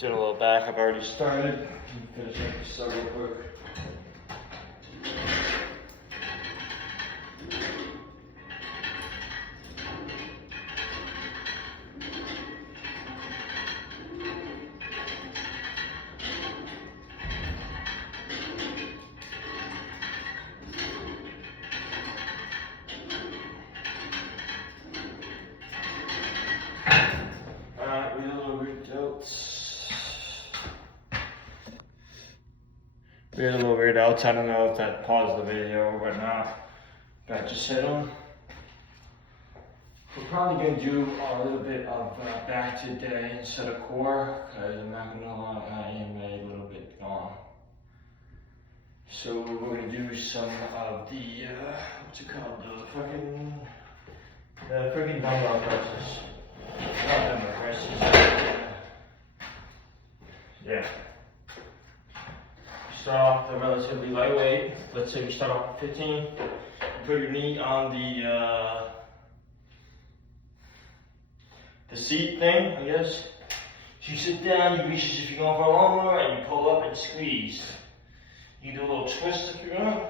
Doing a little back, I've already started. Finish up this stuff real quick. We had a little weird outs. I don't know if that paused the video or whatnot. Got to settle. We're probably going to do a little bit of back today instead of core, because I'm not going to lie, I am a little bit gone. So we're going to do some of the, what's it called, the freaking dumbbell presses. Not dumbbell presses. Yeah. Start off relatively lightweight. Let's say we start off with 15. Put your knee on the seat thing, I guess. So you sit down, you reach as if you're going for a lawnmower, and you pull up and squeeze. You do a little twist if you want.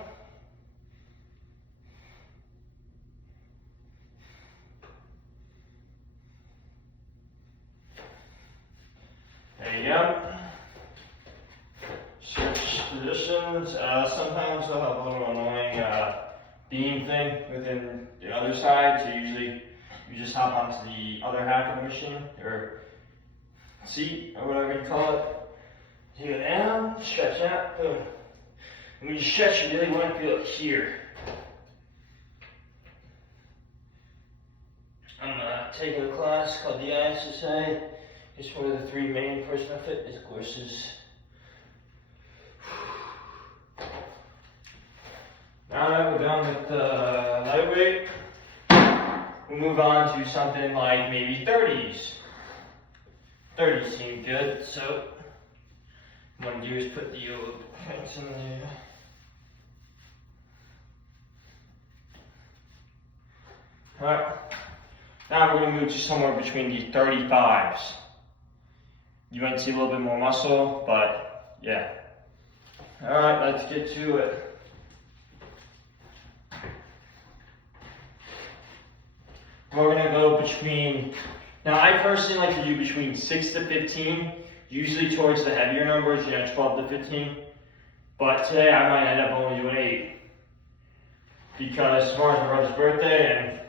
There you go. Switch positions. Sometimes they'll have a little annoying beam thing within the other side, so usually you just hop onto the other half of the machine, or seat, or whatever you call it. You go down, stretch out, boom. And when you stretch, you really want to feel it here. I'm taking a class called the ISSA. It's one of the 3 main personal fitness courses. Now that we're done with the lightweight, we'll move on to something like maybe 30s. 30s seem good, so what I'm going to do is put the yellow points in there. Alright, now we're going to move to somewhere between the 35s. You might see a little bit more muscle, but yeah. Alright, let's get to it. We're going to go between, now I personally like to do between 6 to 15, usually towards the heavier numbers, 12 to 15. But today I might end up only doing 8. Because tomorrow's my brother's birthday, and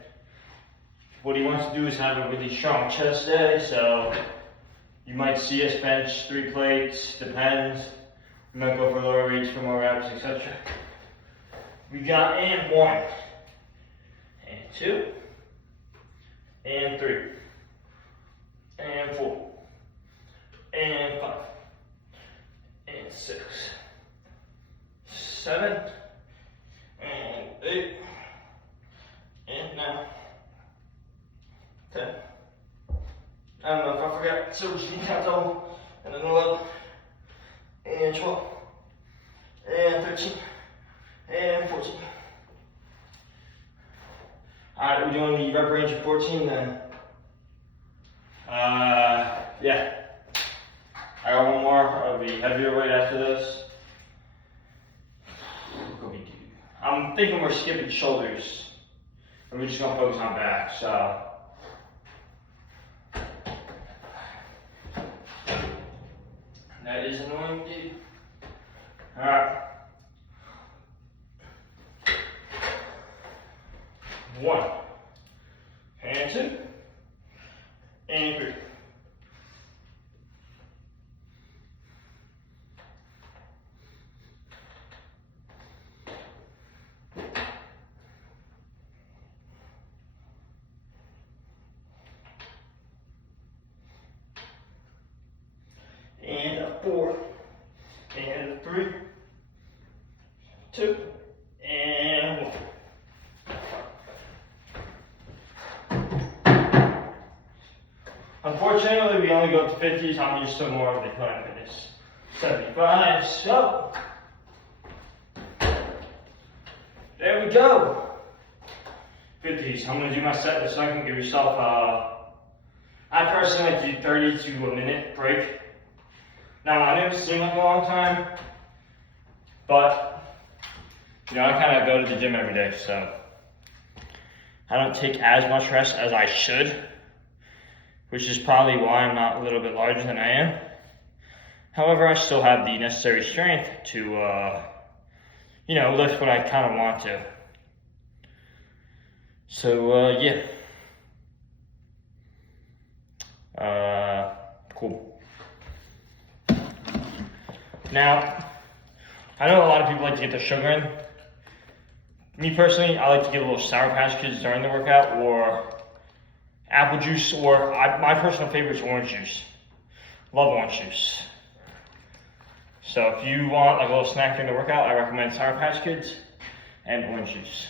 what he wants to do is have a really strong chest day, so you might see us bench 3 plates, depends. We might go for lower reach for more reps, etc. We got and 1, and 2, and 3, and 4, and 5, and 6, 7, and 8, and 9, 10. I don't know if I forgot, so just count over, and then 11, and 12, and 13, and 14. Alright, we're doing the rep range of 14 then. Yeah. I got one more of the heavier weight after this. I'm thinking we're skipping shoulders. And we're just gonna focus on back, so. That is annoying, dude. Alright. 1, and 2, and 3. And a 4, and a 3, 2, and 1. Unfortunately, we only go up to 50s. I'm used to more of the Planet Fitness 75. So, there we go. 50s. I'm going to do my set in a second. Give yourself I personally like to do 30 to a minute break. Now, I know it seems like a long time, but, you know, I kind of go to the gym every day, so I don't take as much rest as I should, which is probably why I'm not a little bit larger than I am. However, I still have the necessary strength to, you know, lift what I kind of want to. So, yeah. Cool. Now, I know a lot of people like to get their sugar in. Me personally, I like to get a little Sour Patch Kids during the workout, or apple juice, or my personal favorite is orange juice. Love orange juice. So if you want like a little snack during the workout, I recommend Sour Patch Kids and orange juice.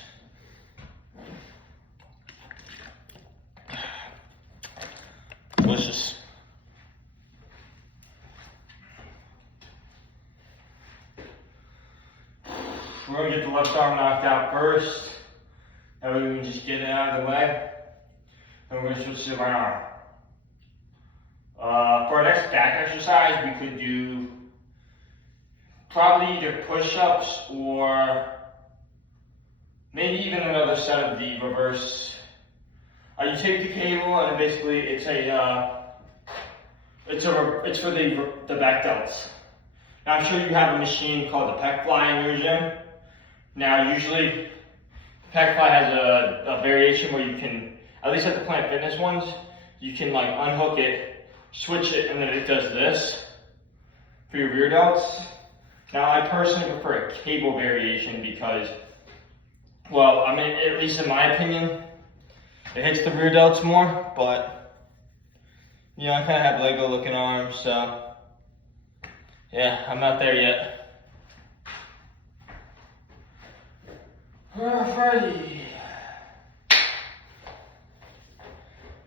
Delicious. We're gonna get the left arm knocked out first. That way we can just get it out of the way. And we're gonna switch to the right arm. For our next back exercise, we could do probably either push-ups or maybe even another set of the reverse. You take the cable and basically it's for the back delts. Now I'm sure you have a machine called the Pec Fly in your gym. Now usually Pec Fly has a variation where you can, at least at the Planet Fitness ones, you can like unhook it, switch it, and then it does this for your rear delts. Now I personally prefer a cable variation because, well, I mean, at least in my opinion, it hits the rear delts more, but, you know, I kind of have Lego looking arms, so, yeah, I'm not there yet. Alrighty.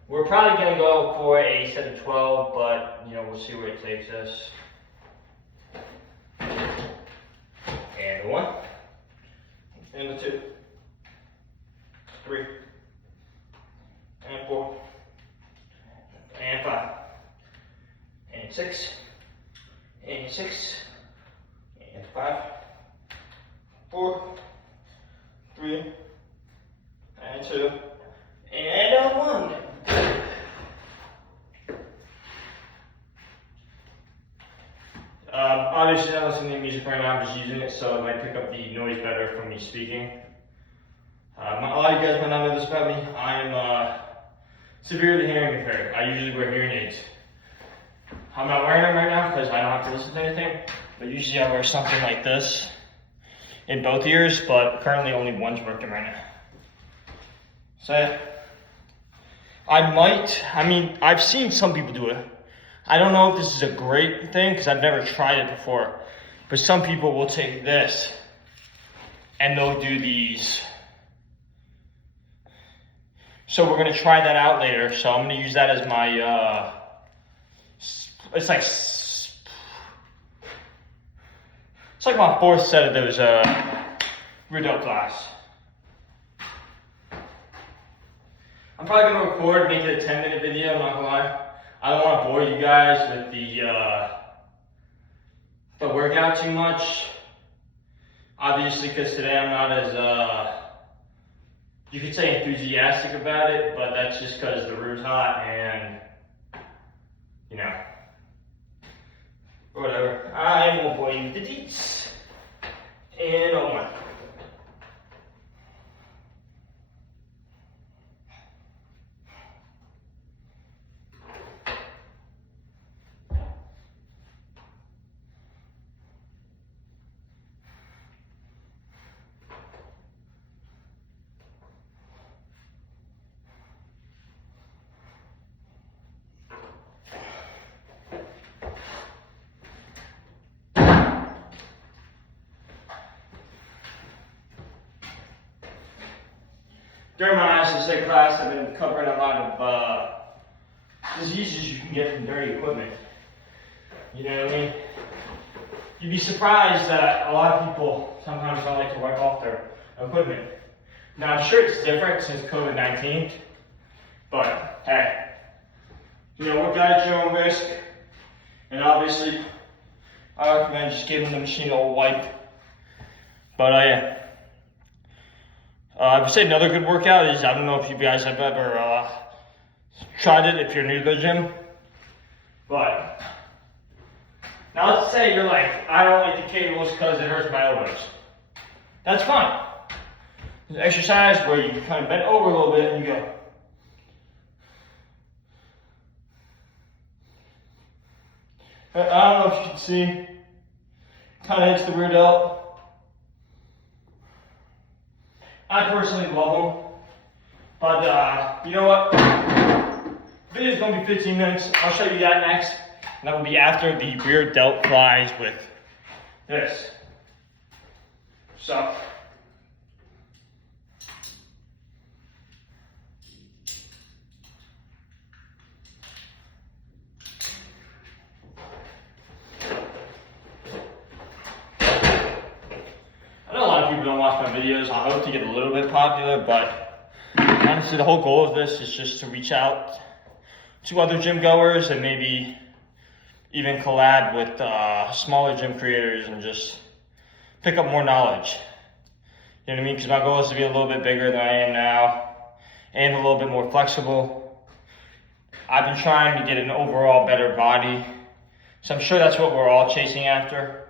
We're probably going to go for a set of 12, but, you know, we'll see where it takes us. And 1, and 2, 3, and 4, and 5, and 6, and 6, and 5, 4, 3, and 2, and 1. Obviously, I'm not listening to music right now, I'm just using it, so it might pick up the noise better from me speaking. A lot of you guys might not know this about me. I am severely hearing impaired. I usually wear hearing aids. I'm not wearing them right now because I don't have to listen to anything, but usually I wear something like this in both ears, but currently only one's working right now. So, I've seen some people do it. I don't know if this is a great thing because I've never tried it before, but some people will take this and they'll do these. So we're gonna try that out later. So I'm gonna use that as my, it's like my 4th set of those rear delt flies. I'm probably gonna record, make it a 10-minute video, I'm not gonna lie. I don't want to bore you guys with the workout too much. Obviously, because today I'm not as, you could say enthusiastic about it, but that's just because the room's hot and, you know, whatever. I won't bore you with the deets. And on 1. During my ISSA class, I've been covering a lot of diseases you can get from dirty equipment. You know what I mean? You'd be surprised that a lot of people sometimes don't like to wipe off their equipment. Now, I'm sure it's different since COVID-19, but hey, you know, work out at your own risk, and obviously, I recommend just giving the machine a wipe. But yeah. I would say another good workout is, I don't know if you guys have ever tried it if you're new to the gym, but now let's say you're like, I don't like the cables because it hurts my elbows. That's fine. There's an exercise where you kind of bend over a little bit and you go. I don't know if you can see, kind of hits the rear delt. I personally love them, but you know what? The video's gonna be 15 minutes. I'll show you that next, and that will be after the rear delt flies with this. So. People don't watch my videos. I hope to get a little bit popular, but honestly the whole goal of this is just to reach out to other gym goers and maybe even collab with smaller gym creators and just pick up more knowledge. You know what I mean? Because my goal is to be a little bit bigger than I am now and a little bit more flexible. I've been trying to get an overall better body, so I'm sure that's what we're all chasing after.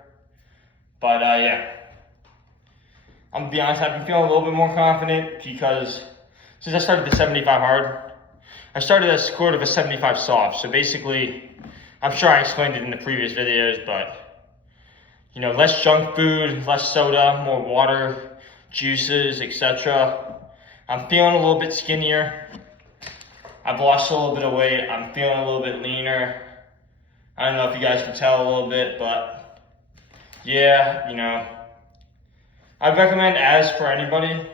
But yeah. I'm gonna be honest, I've been feeling a little bit more confident because since I started the 75 hard, I started as sort of a 75 soft. So basically, I'm sure I explained it in the previous videos, but you know, less junk food, less soda, more water, juices, etc. I'm feeling a little bit skinnier. I've lost a little bit of weight. I'm feeling a little bit leaner. I don't know if you guys can tell a little bit, but yeah, you know. I'd recommend, as for anybody,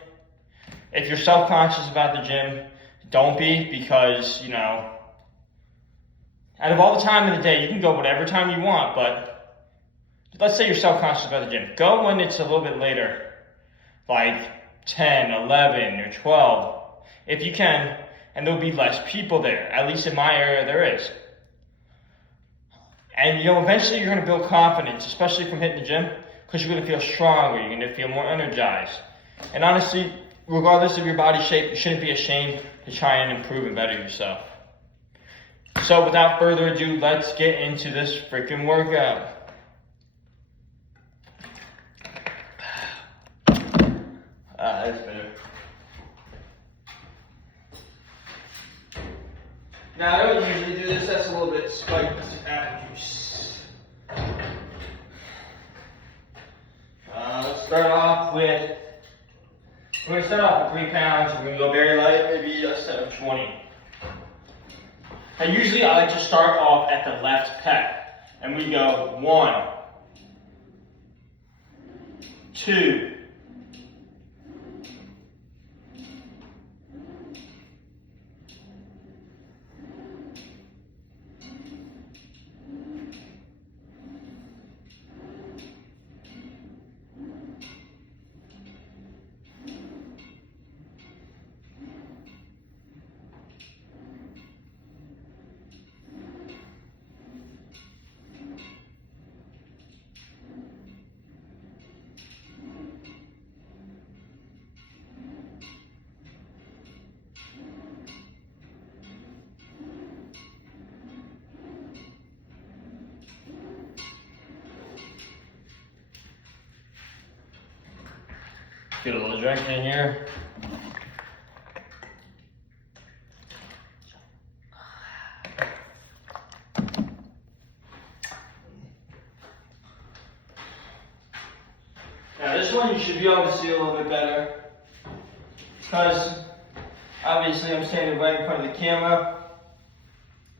if you're self-conscious about the gym, don't be, because, you know, out of all the time in the day, you can go whatever time you want, but let's say you're self-conscious about the gym. Go when it's a little bit later, like 10, 11, or 12, if you can, and there'll be less people there. At least in my area, there is. And, you know, eventually you're going to build confidence, especially from hitting the gym, because you're going to feel stronger, you're going to feel more energized. And honestly, regardless of your body shape, you shouldn't be ashamed to try and improve and better yourself. So without further ado, let's get into this freaking workout. That's better. Now, I don't usually do this, that's a little bit spiked apple juice. Let's start off with, we're going to start off with 3 pounds. We're going to go very light, maybe a set of 20. And usually I like to start off at the left pec. And we go 1, 2, get a little drink in here. Now this one you should be able to see a little bit better, because obviously I'm standing right in front of the camera.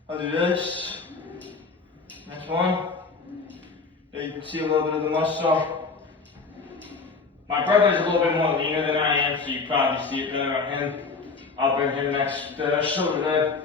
I'll do this. Next one. There you can see a little bit of the muscle. My brother is a little bit more leaner than I am, so you probably see it better on him. I'll bring him next shoulder there.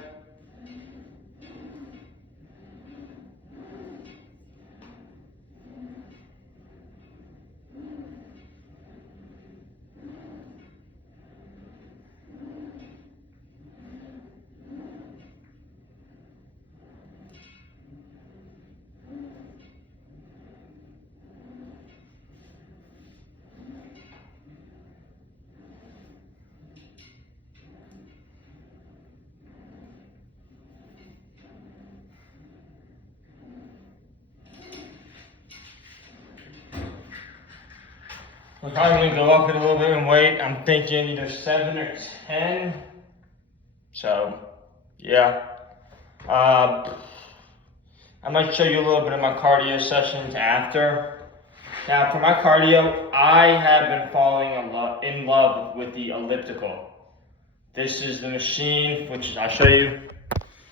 I'm probably gonna go up a little bit in weight. I'm thinking either 7 or 10. So, yeah. I might show you a little bit of my cardio sessions after. Now, for my cardio, I have been falling in love with the elliptical. This is the machine, which I'll show you.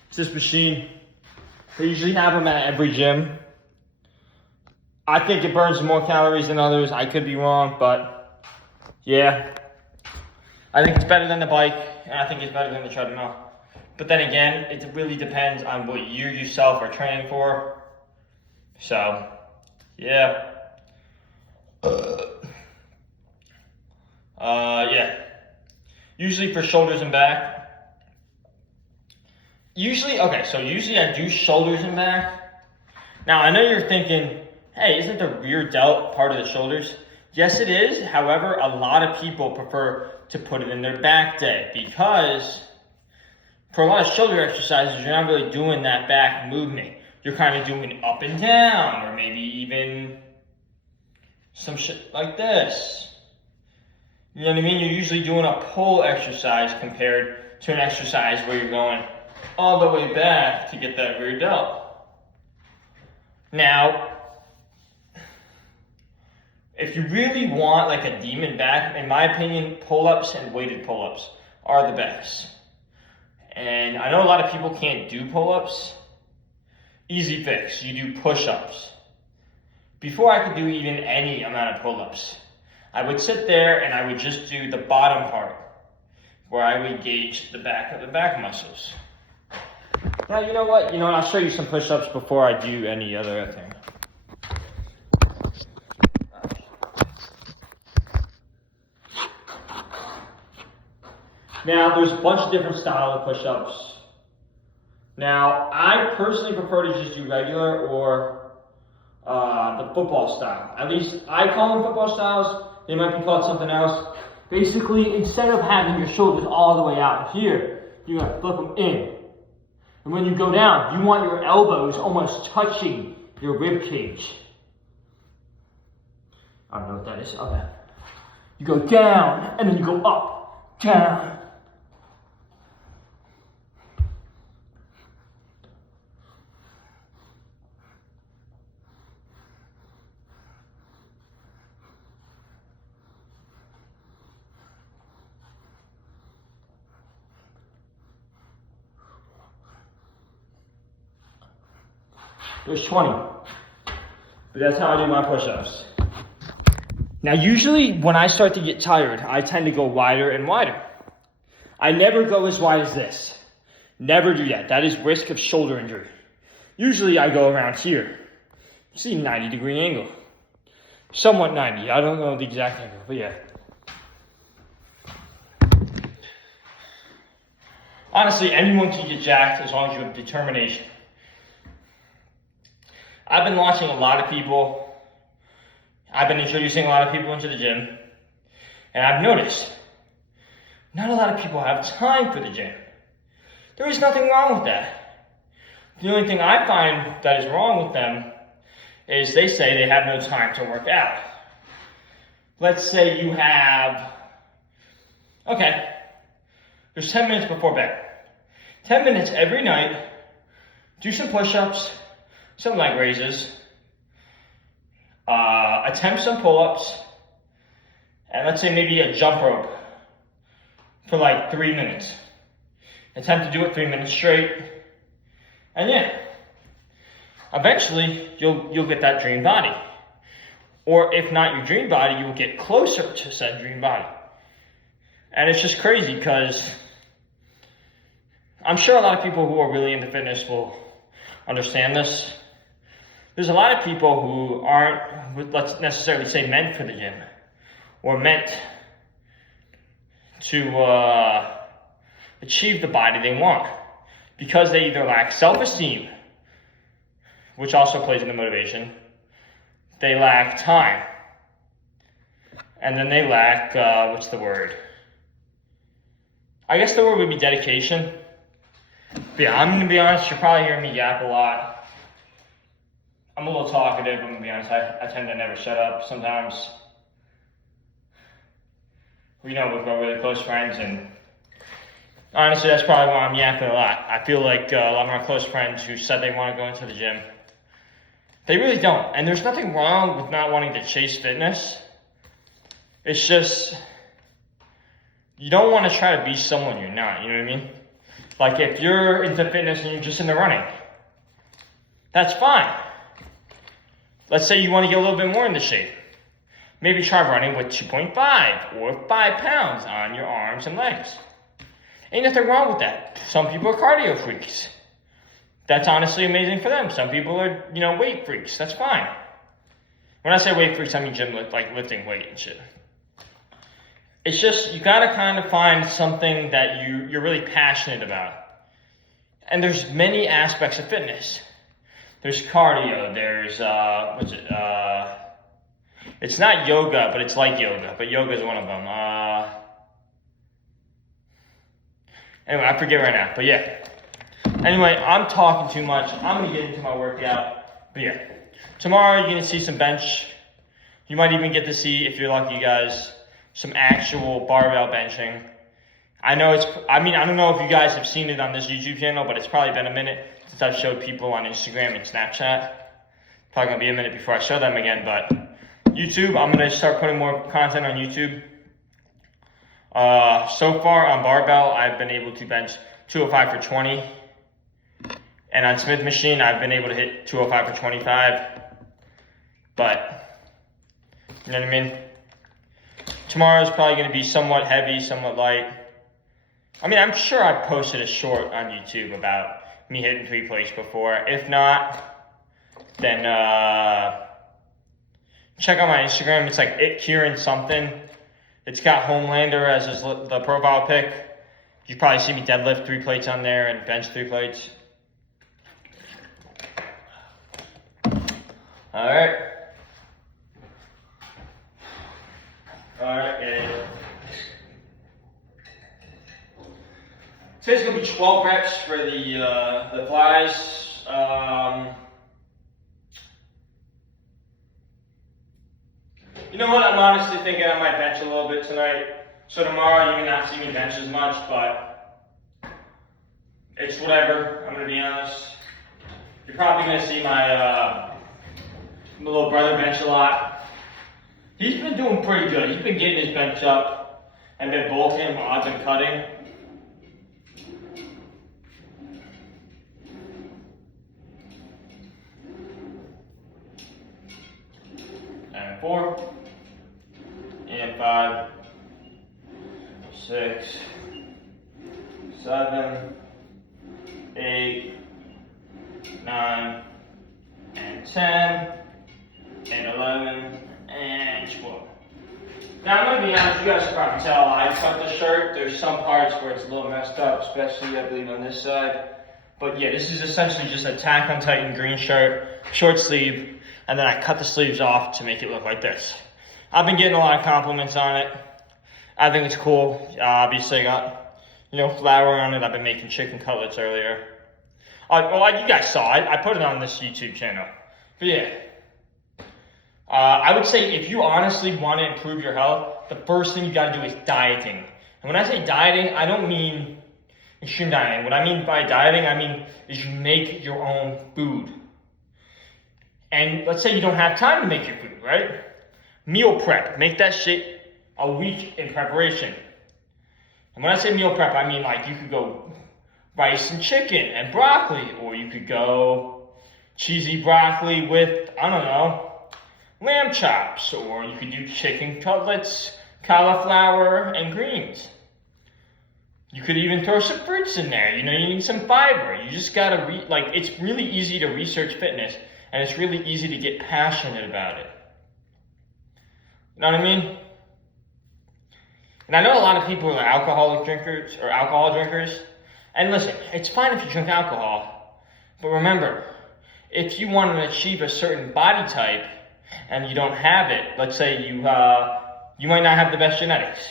It's this machine. They usually have them at every gym. I think it burns more calories than others. I could be wrong, but yeah. I think it's better than the bike, and I think it's better than the treadmill. But then again, it really depends on what you yourself are training for. So, yeah. Yeah. Usually for shoulders and back. Usually I do shoulders and back. Now, I know you're thinking, hey, isn't the rear delt part of the shoulders? Yes, it is. However, a lot of people prefer to put it in their back day because for a lot of shoulder exercises, you're not really doing that back movement. You're kind of doing up and down, or maybe even some shit like this. You know what I mean? You're usually doing a pull exercise compared to an exercise where you're going all the way back to get that rear delt. Now, if you really want like a demon back, in my opinion, pull-ups and weighted pull-ups are the best. And I know a lot of people can't do pull-ups. Easy fix, you do push-ups. Before I could do even any amount of pull-ups, I would sit there and I would just do the bottom part, where I would engage the back of the back muscles. Now, you know what? I'll show you some push-ups before I do any other thing. Now, there's a bunch of different styles of push-ups. Now, I personally prefer to just do regular or the football style. At least I call them football styles. They might be called something else. Basically, instead of having your shoulders all the way out here, you're going to flip them in. And when you go down, you want your elbows almost touching your rib cage. I don't know what that is. Okay. You go down, and then you go up, down. There's 20. But that's how I do my push-ups. Now, usually when I start to get tired, I tend to go wider and wider. I never go as wide as this. Never do that. That is risk of shoulder injury. Usually I go around here. See, 90-degree angle. Somewhat 90. I don't know the exact angle, but yeah. Honestly, anyone can get jacked as long as you have determination. I've been watching a lot of people. I've been introducing a lot of people into the gym. And I've noticed, not a lot of people have time for the gym. There is nothing wrong with that. The only thing I find that is wrong with them is they say they have no time to work out. Let's say you have, there's 10 minutes before bed. 10 minutes every night, do some push-ups, some leg raises, attempt some pull-ups, and let's say maybe a jump rope for like 3 minutes. Attempt to do it 3 minutes straight, and yeah, eventually you'll get that dream body. Or if not your dream body, you will get closer to said dream body. And it's just crazy because I'm sure a lot of people who are really into fitness will understand this. There's a lot of people who aren't, let's necessarily say, meant for the gym or meant to achieve the body they want because they either lack self-esteem, which also plays into motivation, they lack time, and then they lack, what's the word? I guess the word would be dedication. But yeah, I'm going to be honest, you're probably hearing me yap a lot. I'm a little talkative, I'm going to be honest. I tend to never shut up sometimes. with my really close friends, and honestly, that's probably why I'm yapping a lot. I feel like a lot of my close friends who said they want to go into the gym, they really don't. And there's nothing wrong with not wanting to chase fitness. It's just, you don't want to try to be someone you're not, you know what I mean? Like if you're into fitness and you're just into running, that's fine. Let's say you want to get a little bit more into shape. Maybe try running with 2.5 or 5 pounds on your arms and legs. Ain't nothing wrong with that. Some people are cardio freaks. That's honestly amazing for them. Some people are, weight freaks. That's fine. When I say weight freaks, I mean gym, like lifting weight and shit. It's just, you gotta kind of find something that you're really passionate about. And there's many aspects of fitness. There's cardio, there's, it's not yoga, but it's like yoga, but yoga is one of them. Anyway, I forget right now, but yeah. Anyway, I'm talking too much. I'm gonna get into my workout, but yeah. Tomorrow you're gonna see some bench. You might even get to see, if you're lucky guys, some actual barbell benching. I don't know if you guys have seen it on this YouTube channel, but it's probably been a minute since I've showed people on Instagram and Snapchat. Probably gonna be a minute before I show them again, but YouTube, I'm gonna start putting more content on YouTube. So far on barbell, I've been able to bench 205 for 20. And on Smith machine, I've been able to hit 205 for 25. But, you know what I mean? Tomorrow's probably going to be somewhat heavy, somewhat light. I mean, I'm sure I posted a short on YouTube about me hitting 3 plates before. If not, then check out my Instagram. It's like Kieran something. It's got Homelander as the profile pic. You probably see me deadlift 3 plates on there and bench 3 plates. Alright. Alright, and today's gonna be 12 reps for the flies. You know what? I'm honestly thinking I might bench a little bit tonight. So tomorrow you may not see me bench as much, but it's whatever. I'm gonna be honest. You're probably gonna see my little brother bench a lot. He's been doing pretty good. He's been getting his bench up and been bulking while I've been cutting. And 4, and 5, 6, 7, 8, 9, and 10, and 11, and 12. Now I'm gonna be honest, you guys can probably tell I cut the shirt. There's some parts where it's a little messed up, especially I believe on this side. But yeah, this is essentially just a Attack on Titan green shirt, short sleeve, and then I cut the sleeves off to make it look like this. I've been getting a lot of compliments on it. I think it's cool. Obviously I got, flour on it. I've been making chicken cutlets earlier. You guys saw it. I put it on this YouTube channel. But yeah. I would say if you honestly want to improve your health, the first thing you got to do is dieting. And when I say dieting, I don't mean extreme dieting. What I mean by dieting, is you make your own food. And let's say you don't have time to make your food, right? Meal prep. Make that shit a week in preparation. And when I say meal prep, I mean like you could go rice and chicken and broccoli, or you could go cheesy broccoli with, I don't know, lamb chops, or you could do chicken cutlets, cauliflower, and greens. You could even throw some fruits in there. You need some fiber. You just gotta it's really easy to research fitness, and it's really easy to get passionate about it. You know what I mean? And I know a lot of people are alcohol drinkers. And listen, it's fine if you drink alcohol, but remember, if you want to achieve a certain body type and you don't have it, let's say you might not have the best genetics.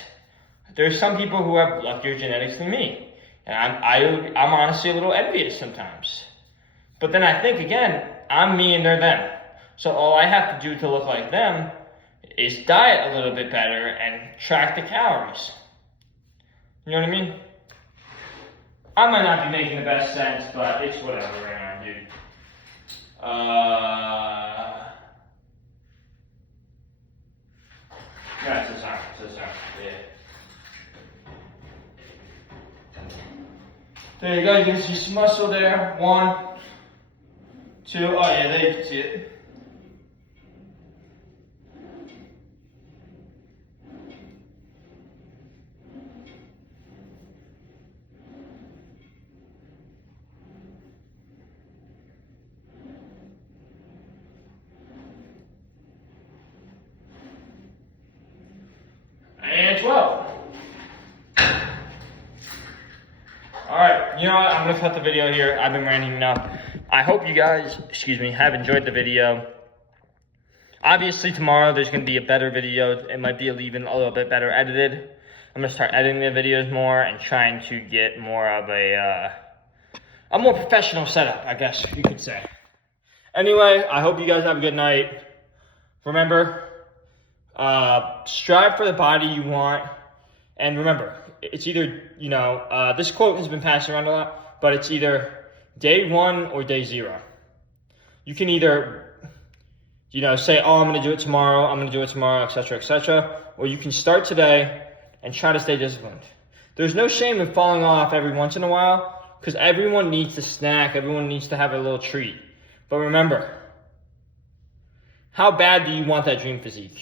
There's some people who have luckier genetics than me, and I'm honestly a little envious sometimes. But then I think again, I'm me and they're them. So all I have to do to look like them is diet a little bit better and track the calories. You know what I mean? I might not be making the best sense, but it's whatever right now, dude. That's the time. Yeah. There you go. You can see some muscle there. 1, 2. Oh yeah, there you can see it. And 12. Alright, you know what? I'm going to cut the video here. I've been ranting enough. I hope you guys, have enjoyed the video. Obviously, tomorrow there's going to be a better video. It might be even a little bit better edited. I'm going to start editing the videos more and trying to get more of a more professional setup, I guess you could say. Anyway, I hope you guys have a good night. Remember, strive for the body you want. And remember, it's either, this quote has been passed around a lot, but it's either day 1 or day 0. You can either, say, oh, I'm going to do it tomorrow, etc., etc. Or you can start today and try to stay disciplined. There's no shame in falling off every once in a while, because everyone needs a snack. Everyone needs to have a little treat. But remember, how bad do you want that dream physique?